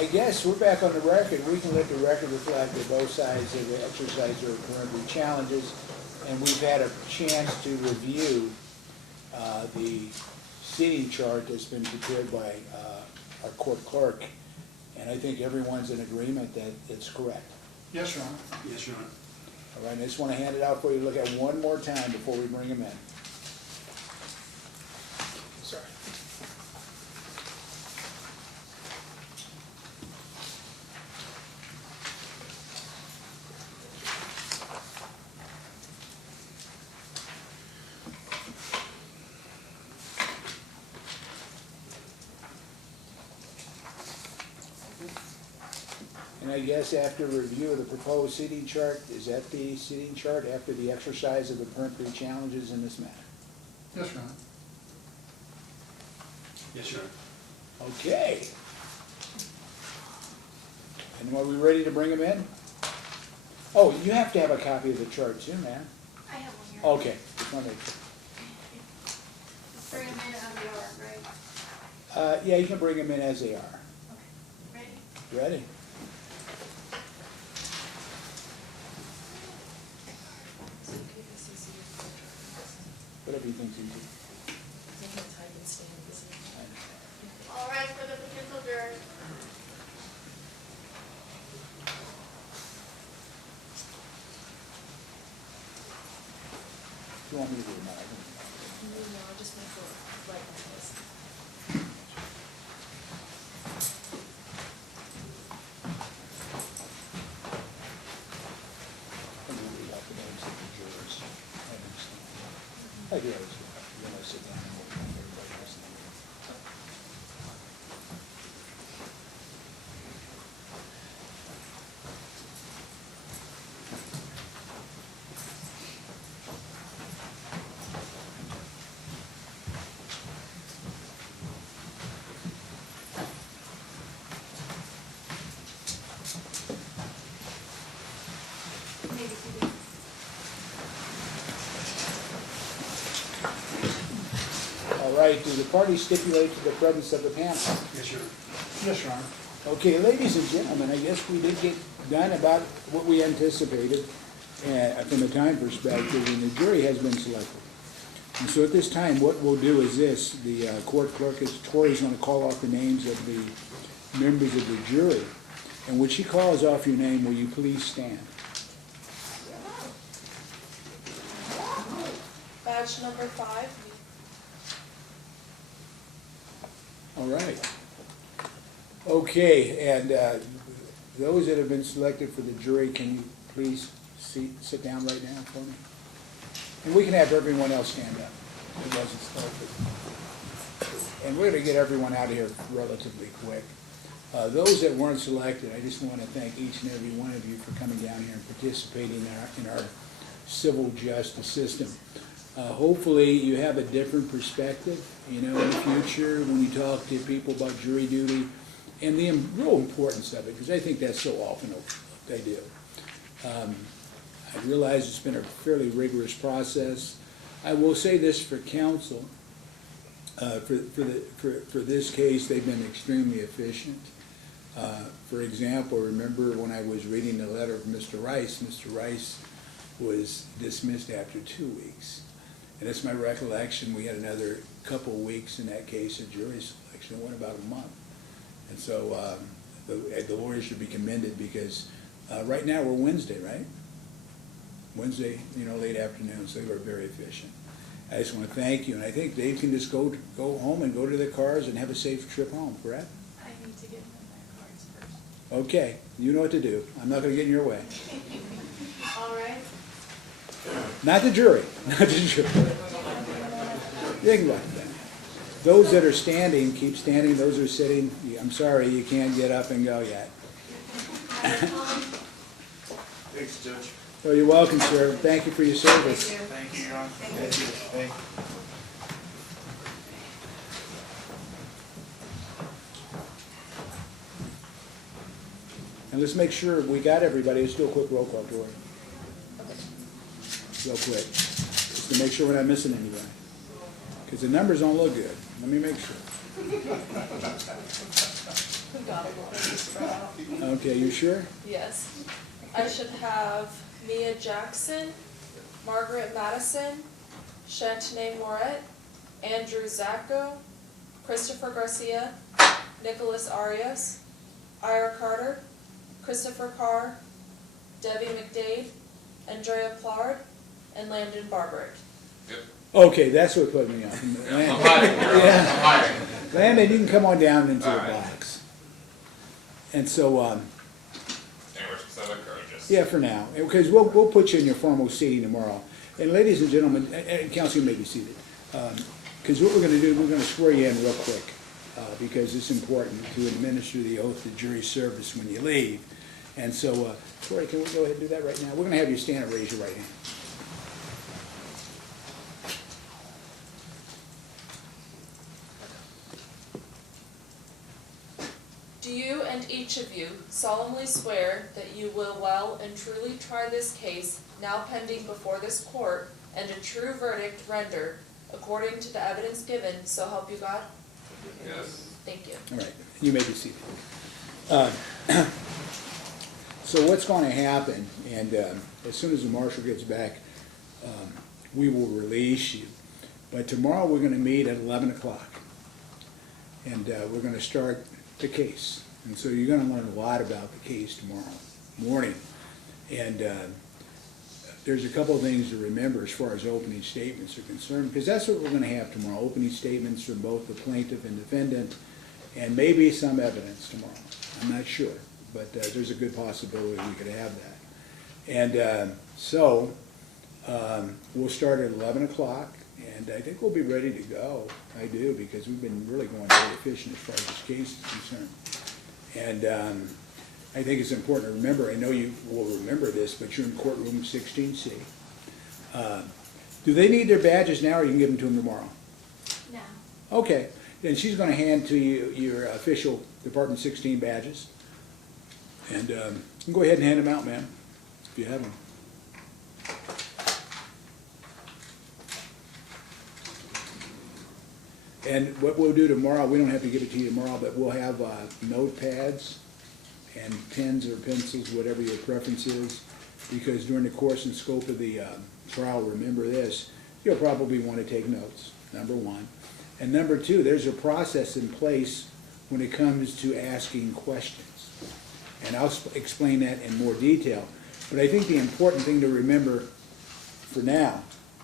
I guess we're back on the record. We can let the record reflect that both sides of the exercise their current challenges, and we've had a chance to review the seating chart that's been prepared by our court clerk, and I think everyone's in agreement that it's correct. Yes, Your Honor. Yes, Your Honor. All right, I just want to hand it out for you to look at one more time before we bring him in. Sorry. And I guess after review of the proposed seating chart, is that the seating chart after the exercise of the peremptory challenges in this matter? Yes, Your Honor. Yes, Your Honor. Okay. And are we ready to bring him in? Oh, you have to have a copy of the chart too, man. I have one here. Okay, just want to make sure. Bring them in on the order, right? Yeah, you can bring them in as they are. Okay. Ready? Ready? Whatever you think's easy. All right, for the potential jurors. You want me to do it now? I don't really like the names of the jurors. I understand. I do always when I sit down and look at everybody else. Maybe two. All right, do the parties stipulate to the presence of the panel? Yes, Your Honor. Yes, Your Honor. Okay, ladies and gentlemen, I guess we did get done about what we anticipated from a time perspective, and the jury has been selected. And so at this time, what we'll do is this: the court clerk, Tori's going to call off the names of the members of the jury, and when she calls off your name, will you please stand? Badge number 5. All right. Okay, and those that have been selected for the jury, can you please sit down right now for me? And we can have everyone else stand up. It wasn't selected. And we're going to get everyone out of here relatively quick. Those that weren't selected, I just want to thank each and every one of you for coming down here and participating in our civil justice system. Hopefully you have a different perspective, you know, in the future when you talk to people about jury duty and the real importance of it, because I think that's so often what they do. I realize it's been a fairly rigorous process. I will say this for counsel, for this case, they've been extremely efficient. For example, remember when I was reading the letter of Mr. Rice was dismissed after 2 weeks. And it's my recollection, we had another couple weeks in that case of jury selection. It went about a month. And so the lawyers should be commended because right now we're Wednesday, right? Wednesday, you know, late afternoon, so they were very efficient. I just want to thank you, and I think they can just go home and go to their cars and have a safe trip home, correct? I need to get my cards first. Okay, you know what to do. I'm not going to get in your way. All right. Not the jury, not the jury. You can go like that. Those that are standing, keep standing. Those who are sitting, I'm sorry, you can't get up and go yet. Thanks, Judge. So you're welcome, sir. Thank you for your service. Thank you, Your Honor. Thank you. Thank you. And let's make sure we got everybody. Let's do a quick roll call, Tori. Real quick, just to make sure we're not missing anybody. Because the numbers don't look good. Let me make sure. We got a lot of this spread out. Okay, you sure? Yes. I should have Mia Jackson, Margaret Madison, Chantenay Moret, Andrew Zacco, Christopher Garcia, Nicholas Arias, Ira Carter, Christopher Carr, Debbie McDade, Andrea Plard, and Landon Barbert. Okay, that's what put me on. I'm hiding, girl. Yeah. I'm hiding. Landon, you can come on down into the All right. box. And so, And we're so encourageous. yeah, for now, because we'll put you in your formal seating tomorrow. And ladies and gentlemen, and council, you may be seated. Because what we're gonna do, we're gonna swear you in real quick, because it's important to administer the oath of jury service when you leave. And so, Tori, can we go ahead and do that right now? We're gonna have you stand and raise your right hand. Do you and each of you solemnly swear that you will well and truly try this case now pending before this court and a true verdict render according to the evidence given, so help you God? Yes. Thank you. All right, you may be seated. So what's going to happen, and as soon as the marshal gets back, we will release you. But tomorrow we're going to meet at 11 o'clock, and we're going to start the case. And so you're going to learn a lot about the case tomorrow morning. And there's a couple of things to remember as far as opening statements are concerned, because that's what we're going to have tomorrow, opening statements from both the plaintiff and defendant, and maybe some evidence tomorrow. I'm not sure, but there's a good possibility we could have that. And so we'll start at 11 o'clock, and I think we'll be ready to go. I do, because we've been really going very efficient as far as this case is concerned. And I think it's important to remember, I know you will remember this, but you're in courtroom 16C. Do they need their badges now, or you can give them to them tomorrow? No. Okay, then she's gonna hand to you your official Department 16 badges. And you can go ahead and hand them out, ma'am, if you have them. And what we'll do tomorrow, we don't have to give it to you tomorrow, but we'll have notepads and pens or pencils, whatever your preference is, because during the course and scope of the trial, remember this, you'll probably want to take notes, number one. And number two, there's a process in place when it comes to asking questions. And I'll explain that in more detail. But I think the important thing to remember for now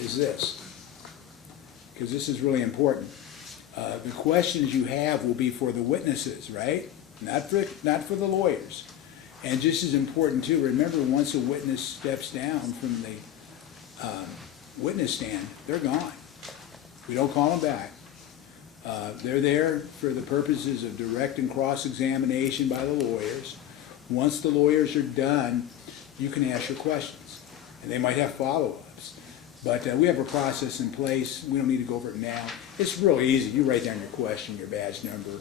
is this, because this is really important. The questions you have will be for the witnesses, right? Not for the lawyers. And just as important too, remember, once a witness steps down from the witness stand, they're gone. We don't call them back. They're there for the purposes of direct and cross-examination by the lawyers. Once the lawyers are done, you can ask your questions. And they might have follow-ups. But we have a process in place. We don't need to go over it now. It's really easy. You write down your question, your badge number,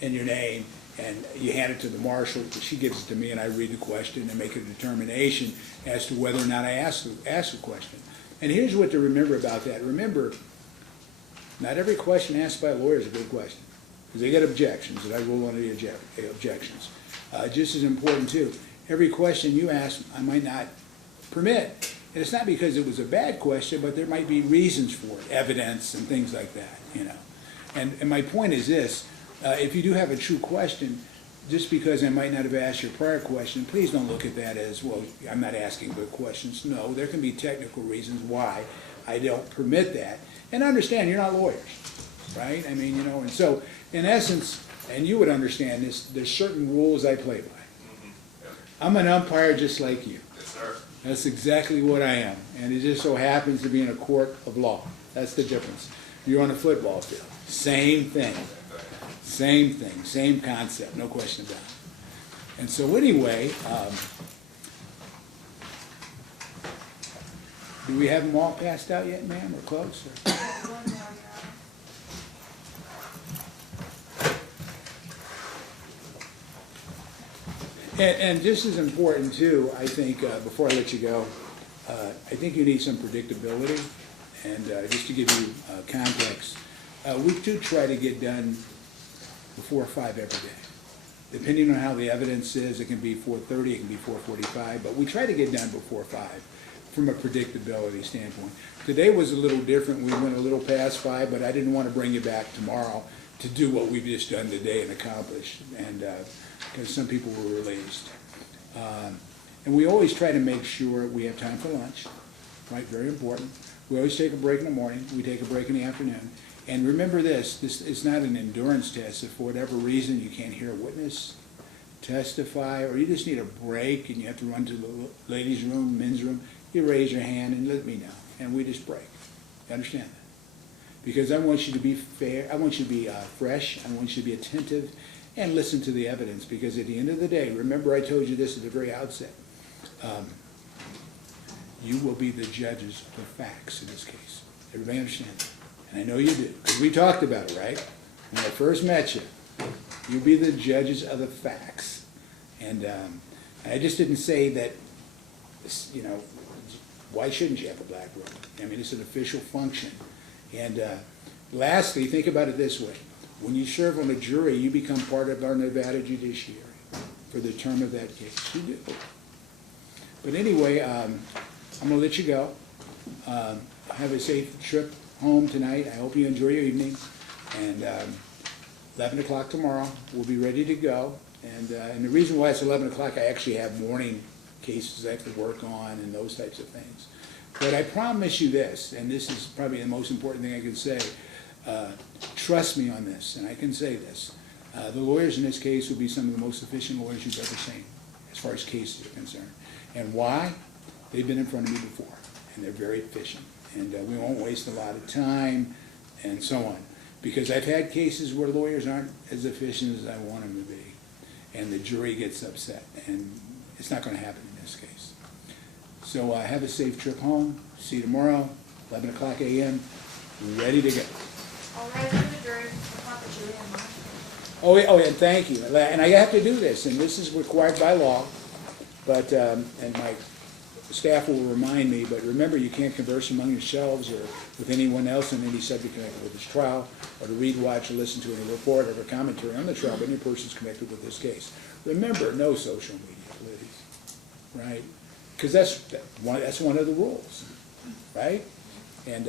and your name, and you hand it to the marshal. She gives it to me, and I read the question and make a determination as to whether or not I ask a question. And here's what to remember about that. Remember, not every question asked by a lawyer is a good question, because they get objections, and I rule on the objections. Just as important, too, every question you ask, I might not permit. And it's not because it was a bad question, but there might be reasons for it, evidence and things like that, you know. And my point is this, if you do have a true question, just because I might not have asked your prior question, please don't look at that as, well, I'm not asking good questions. No, there can be technical reasons why I don't permit that. And understand, you're not lawyers, right? I mean, you know, and so, in essence, and you would understand this, there's certain rules I play by. I'm an umpire just like you. Yes, sir. That's exactly what I am, and it just so happens to be in a court of law. That's the difference. You're on a football field, same thing, same concept, no question about it. And so anyway, do we have them all passed out yet, ma'am, or close? Or? One more, Your Honor. And just as important too, I think, before I let you go, I think you need some predictability. And just to give you context, we do try to get done before 5 every day. Depending on how the evidence is, it can be 4:30, it can be 4:45, but we try to get done before 5 from a predictability standpoint. Today was a little different. We went a little past 5, but I didn't want to bring you back tomorrow to do what we've just done today and accomplished, and because some people were released. And we always try to make sure we have time for lunch, right? Very important. We always take a break in the morning. We take a break in the afternoon. And remember this is not an endurance test. If for whatever reason you can't hear a witness testify, or you just need a break and you have to run to the ladies' room, men's room, you raise your hand and let me know, and we just break. You understand that? Because I want you to be fair, I want you to be fresh, I want you to be attentive, and listen to the evidence, because at the end of the day, remember I told you this at the very outset, you will be the judges of the facts in this case. Everybody understand that? And I know you do, because we talked about it, right? When I first met you, you'll be the judges of the facts. And I just didn't say that, you know, why shouldn't you have a black robe? I mean, it's an official function. And lastly, think about it this way. When you serve on a jury, you become part of our Nevada judiciary for the term of that case. You do. But anyway, I'm going to let you go. Have a safe trip home tonight. I hope you enjoy your evening. And 11 o'clock tomorrow, we'll be ready to go. And the reason why it's 11 o'clock, I actually have morning cases I have to work on and those types of things. But I promise you this, and this is probably the most important thing I can say, trust me on this, and I can say this. The lawyers in this case will be some of the most efficient lawyers you've ever seen, as far as cases are concerned. And why? They've been in front of me before, and they're very efficient. And we won't waste a lot of time, and so on. Because I've had cases where lawyers aren't as efficient as I want them to be, and the jury gets upset, and it's not going to happen in this case. So have a safe trip home. See you tomorrow, 11 o'clock a.m., ready to go. All right, to the jury, not the jury in mind. Oh, yeah, thank you. And I have to do this, and this is required by law, but, and my staff will remind me, but remember, you can't converse among yourselves or with anyone else on any subject connected with this trial, or to read, watch, or listen to any report or commentary on the trial by any persons connected with this case. Remember, no social media, please, right? Because that's one of the rules, right? And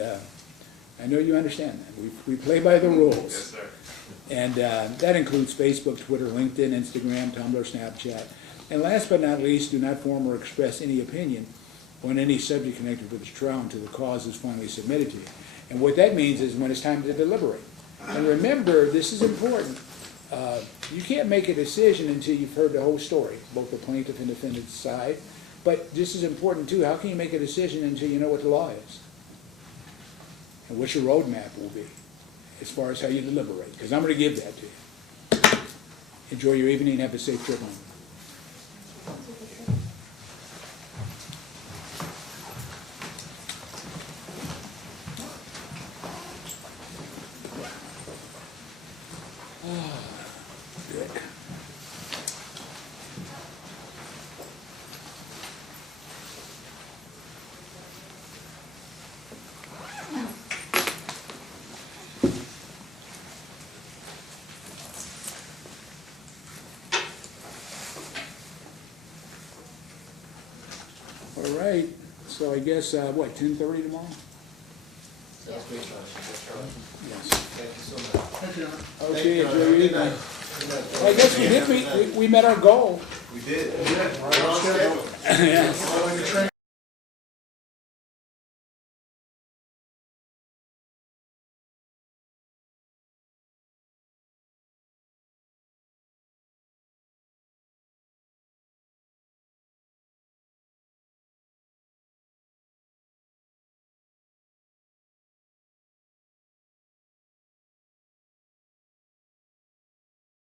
I know you understand that. We play by the rules. Yes, sir. And that includes Facebook, Twitter, LinkedIn, Instagram, Tumblr, Snapchat. And last but not least, do not form or express any opinion on any subject connected with this trial until the cause is finally submitted to you. And what that means is when it's time to deliberate. And remember, this is important. You can't make a decision until you've heard the whole story, both the plaintiff and defendant's side. But this is important too. How can you make a decision until you know what the law is? And what your roadmap will be as far as how you deliberate? Because I'm going to give that to you. Enjoy your evening and have a safe trip home. Good. All right, so I guess, what, 10:30 tomorrow? Sounds great, Sean. Yes. Thank you so much. Thank you. Okay, Thank you. enjoy your Good evening. night. Good night. I guess we did, we met our goal. We did. We're on schedule. Yeah.